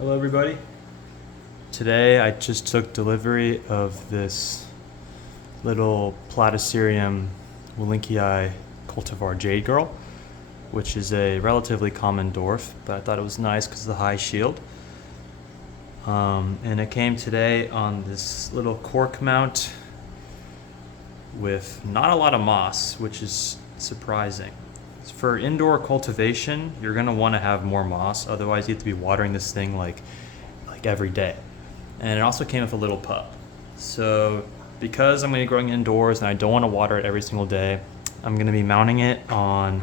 Hello everybody. Today I just took delivery of this little Platycerium Willinkii cultivar Jade girl, which is a relatively common dwarf, but I thought it was nice because of the high shield. And it came today on this little cork mount with not a lot of moss, which is surprising. For indoor cultivation, you're gonna want to have more moss, otherwise you have to be watering this thing like every day. And it also came with a little pup. So because I'm gonna be growing indoors and I don't want to water it every single day, I'm gonna be mounting it on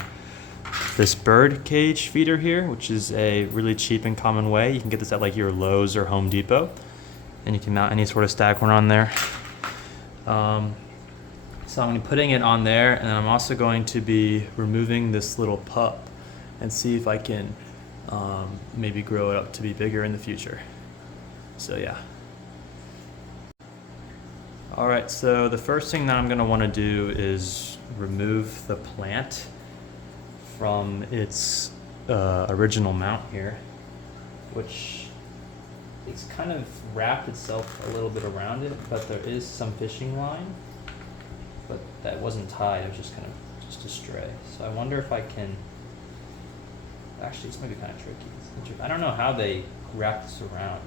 this bird cage feeder here, which is a really cheap and common way. You can get this at like your Lowe's or Home Depot, and you can mount any sort of staghorn on there. So I'm putting it on there, and I'm also going to be removing this little pup and see if I can maybe grow it up to be bigger in the future. So yeah. All right, so the first thing that I'm gonna wanna do is remove the plant from its original mount here, which it's kind of wrapped itself a little bit around it, but there is some fishing line, but that wasn't tied, it was just kind of just a stray. So I wonder if I can, actually it's maybe kind of tricky. I don't know how they wrap this around.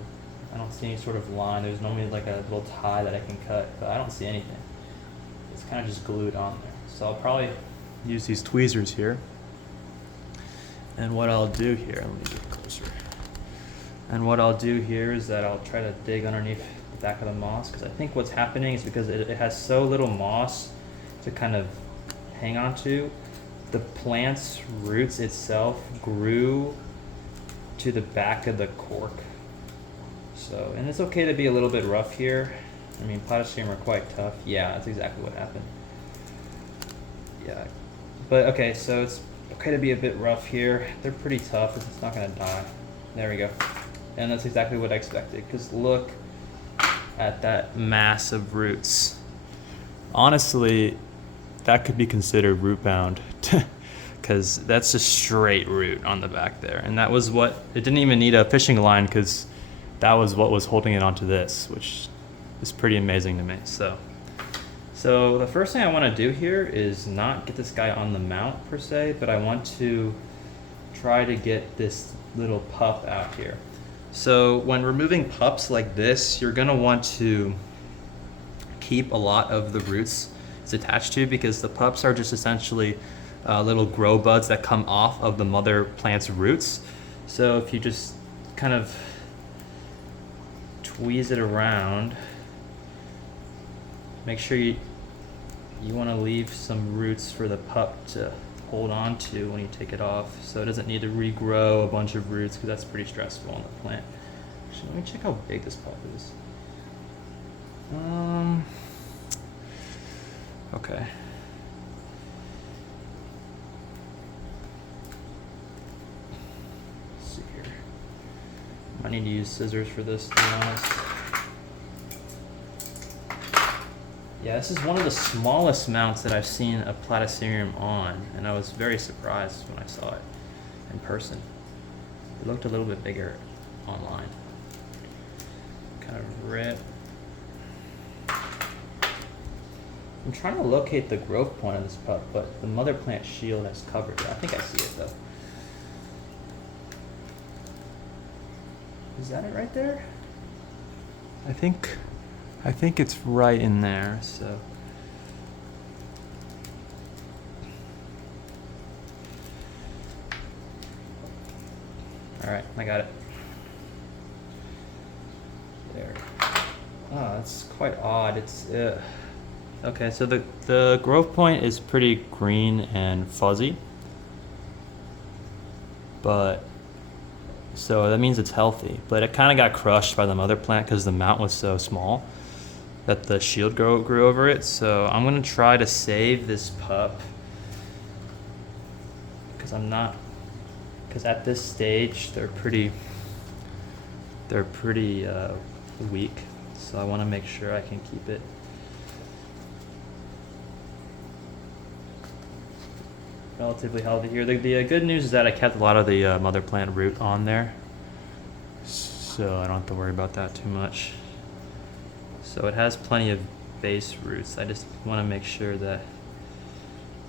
I don't see any sort of line. There's normally like a little tie that I can cut, but I don't see anything. It's kind of just glued on there. So I'll probably use these tweezers here. And what I'll do here, let me get closer. And what I'll do here is that I'll try to dig underneath the back of the moss, because I think what's happening is because it has so little moss to kind of hang on to, the plant's roots itself grew to the back of the cork. So, and it's okay to be a little bit rough here. I mean, Platycerium are quite tough. Yeah, that's exactly what happened. Yeah, but okay, so it's okay to be a bit rough here. They're pretty tough, it's not gonna die. There we go. And that's exactly what I expected, because look at that mass of roots. Honestly, that could be considered root bound, because that's just straight root on the back there. And that was what, it didn't even need a fishing line, because that was what was holding it onto this, which is pretty amazing to me. So the first thing I want to do here is not get this guy on the mount per se, but I want to try to get this little pup out here. So when removing pups like this, you're gonna want to keep a lot of the roots it's attached to, because the pups are just essentially little grow buds that come off of the mother plant's roots. So if you just kind of tweeze it around, make sure you want to leave some roots for the pup to hold on to when you take it off, so it doesn't need to regrow a bunch of roots, because that's pretty stressful on the plant. Actually, let me check how big this pup is. Okay. Let's see here. I need to use scissors for this, to be honest. Yeah, this is one of the smallest mounts that I've seen a Platycerium on, and I was very surprised when I saw it in person. It looked a little bit bigger online. Kind of rip. I'm trying to locate the growth point of this pup, but the mother plant shield has covered it. I think I see it though. Is that it right there? I think it's right in there, so. All right, I got it. There. Oh, that's quite odd. It's, okay, so the growth point is pretty green and fuzzy, but so that means it's healthy, but it kind of got crushed by the mother plant because the mount was so small that the shield grew over it. So I'm gonna try to save this pup, because at this stage they're pretty weak. So I want to make sure I can keep it relatively healthy here. The good news is that I kept a lot of the mother plant root on there. so I don't have to worry about that too much. So it has plenty of base roots. I just want to make sure that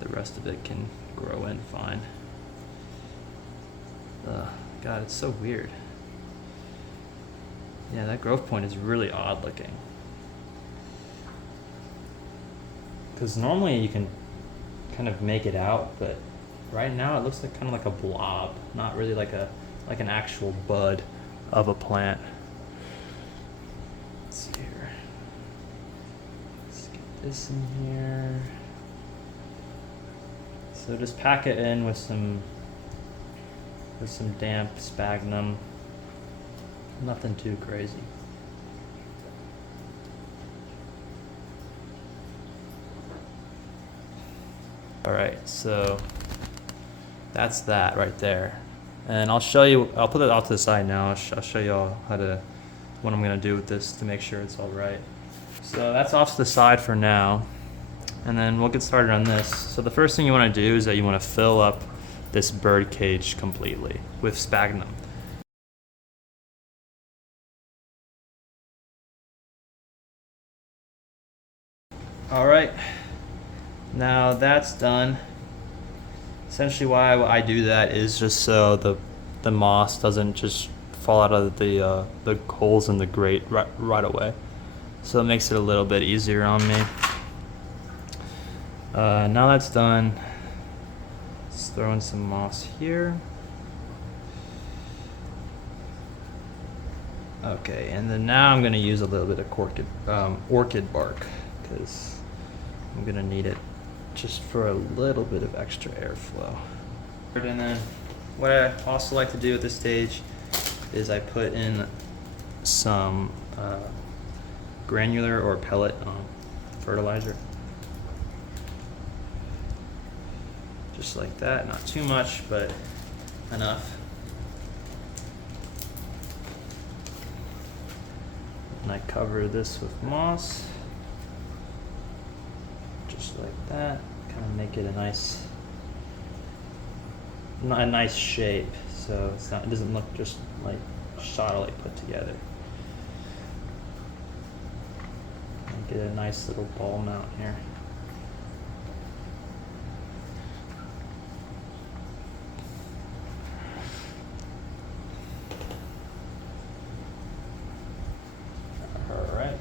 the rest of it can grow in fine. God, it's so weird. Yeah, that growth point is really odd looking. Because normally you can kind of make it out, but right now it looks like kind of like a blob, not really like an actual bud of a plant. Let's see here. Let's get this in here. So just pack it in with some damp sphagnum. Nothing too crazy. All right, so that's that right there. And I'll show you, I'll put it off to the side now. I'll show you all what I'm gonna do with this to make sure it's all right. So that's off to the side for now. And then we'll get started on this. So the first thing you wanna do is that you wanna fill up this bird cage completely with sphagnum. All right, now that's done. Essentially why I do that is just so the moss doesn't just fall out of the holes in the grate right away. So it makes it a little bit easier on me. Now that's done, let's throw in some moss here. Okay, and then now I'm gonna use a little bit of orchid bark because I'm gonna need it just for a little bit of extra airflow. And then what I also like to do at this stage is I put in some granular or pellet fertilizer. Just like that, not too much, but enough. And I cover this with moss. Just like that, kind of make it a nice shape, so it doesn't look just like shoddily put together. And get a nice little ball mount here. All right.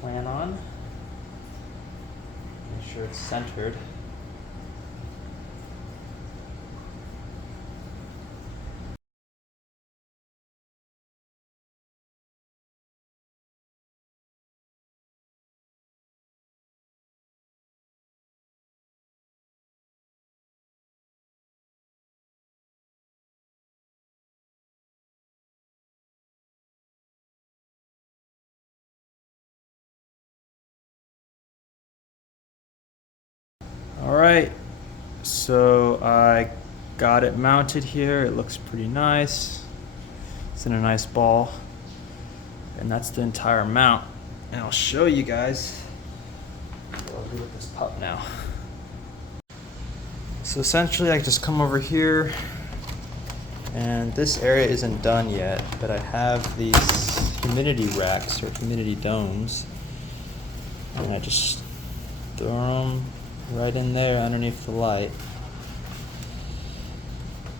Plan on. Make sure it's centered. All right, so I got it mounted here. It looks pretty nice. It's in a nice ball. And that's the entire mount. And I'll show you guys what I'll do with this pup now. So essentially I just come over here, and this area isn't done yet, but I have these humidity racks or humidity domes. And I just throw them right in there underneath the light.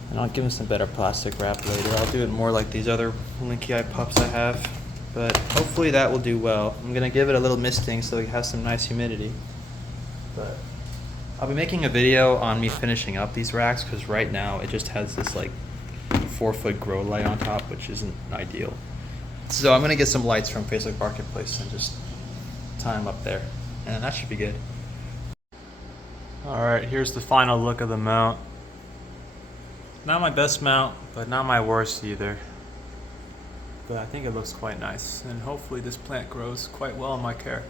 And I'll give them some better plastic wrap later. I'll do it more like these other Linky Eye pups I have, but hopefully that will do well. I'm gonna give it a little misting so it has some nice humidity. But I'll be making a video on me finishing up these racks because right now it just has this like 4-foot grow light on top, which isn't ideal. So I'm gonna get some lights from Facebook Marketplace and just tie them up there, and that should be good. Alright, here's the final look of the mount. Not my best mount, but not my worst either. But I think it looks quite nice, and hopefully this plant grows quite well in my care.